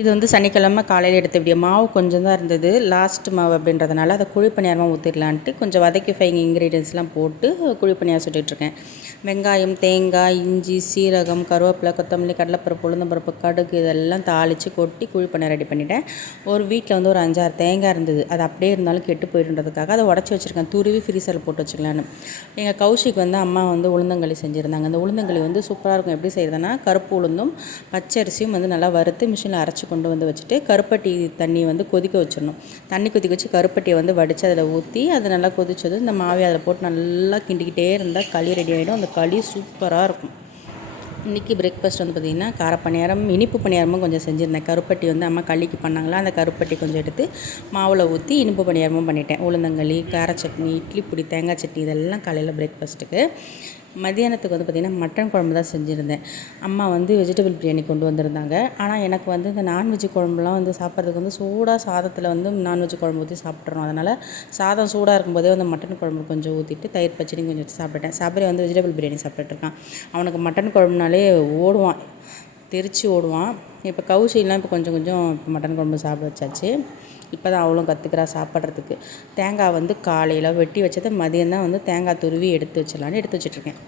இது வந்து சனிக்கிழமை காலையில் எடுத்த வீடியோ. மாவு கொஞ்சம் தான் இருந்தது, லாஸ்ட் மாவு அப்படின்றதுனால அதை குழி பணியாரமாக ஊற்றிடலான்ட்டு கொஞ்சம் வதக்கி இன்க்ரீடியன்ஸ்லாம் போட்டு குழி பணியாரம் சுட்டுட்ருக்கேன். வெங்காயம், தேங்காய், இஞ்சி, சீரகம், கருவேப்பிலை, கொத்தமல்லி, கடலைப்பருப்பு, உளுந்தம்பருப்பு, கடுகு இதெல்லாம் தாளித்து கொட்டி குழி பணியாரம் ரெடி பண்ணிட்டேன். ஒரு வீட்டில் வந்து ஒரு 5-6 தேங்காய் இருந்தது, அது அப்படியே இருந்தாலும் கெட்டு போயிடுன்றதுக்காக அதை உடச்சி வச்சுருக்கேன். துருவி ஃப்ரீசரில் போட்டு வச்சுக்கலான்னு. எங்கள் கௌஷிக் வந்து அம்மா வந்து உளுந்தங்களி செஞ்சுருந்தாங்க. அந்த உளுந்தங்களி வந்து சூப்பராக இருக்கும். எப்படி செய்கிறதுனா, கருப்பு உளுந்தும் பச்சரிசியும் வந்து நல்லா வறுத்து மிஷினில் அரைச்சி கொண்டு வந்து வச்சுட்டு கருப்பட்டி தண்ணி வந்து கொதிக்க வச்சிடணும். தண்ணி கொதிக்க வச்சு கருப்பட்டியை வந்து வடித்து அதில் ஊற்றி அது நல்லா கொதிச்சதும் இந்த மாவை அதில் போட்டு நல்லா கிண்டிக்கிட்டே இருந்தால் களி ரெடி ஆகிடும். அந்த களி சூப்பராக இருக்கும். இன்றைக்கி பிரேக்ஃபாஸ்ட் வந்து பார்த்திங்கன்னா கார பணியாரம், இனிப்பு பணியாரமும் கொஞ்சம் செஞ்சுருந்தேன். கருப்பட்டி வந்து அம்மா களிக்கு பண்ணாங்களா, அந்த கருப்பட்டி கொஞ்சம் எடுத்து மாவில் ஊற்றி இனிப்பு பணியாரமும் பண்ணிட்டேன். உளுந்தங்களி, கார சட்னி, இட்லி பொடி, தேங்காய் சட்னி இதெல்லாம் காலையில் பிரேக்ஃபாஸ்ட்டுக்கு. மதியானத்துக்கு வந்து பார்த்திங்கன்னா மட்டன் குழம்பு தான் செஞ்சுருந்தேன். அம்மா வந்து வெஜிடபிள் பிரியாணி கொண்டு வந்திருந்தாங்க. ஆனால் எனக்கு வந்து இந்த நான்வெஜ் குழம்புலாம் வந்து சாப்பிட்றதுக்கு வந்து சூடாக சாதத்தில் வந்து நான்வெஜ் குழம்பு ஊற்றி சாப்பிட்றோம். அதனால் சாதம் சூடாக இருக்கும்போதே வந்து மட்டன் குழம்பு கொஞ்சம் ஊற்றிட்டு தயிர் பச்சடியும் கொஞ்சம் வச்சு சாப்பிட்டேன். சபரி வந்து வெஜிடபிள் பிரியாணி சாப்பிட்டுருக்கான். அவனுக்கு மட்டன் குழம்புனாலே ஓடுவான், தெரிச்சு ஓடுவான். இப்போ கௌஷிலாம் இப்போ கொஞ்சம் கொஞ்சம் மட்டன் குழம்பு சாப்பிட வச்சாச்சு. இப்போ தான் அவளும் கற்றுக்கிறா சாப்பிட்றதுக்கு. தேங்காய் வந்து காலையில் வெட்டி வச்சதை மதியம் தான் வந்து தேங்காய் துருவி எடுத்து வச்சிடலான்னு எடுத்து வச்சிட்ருக்கேன்.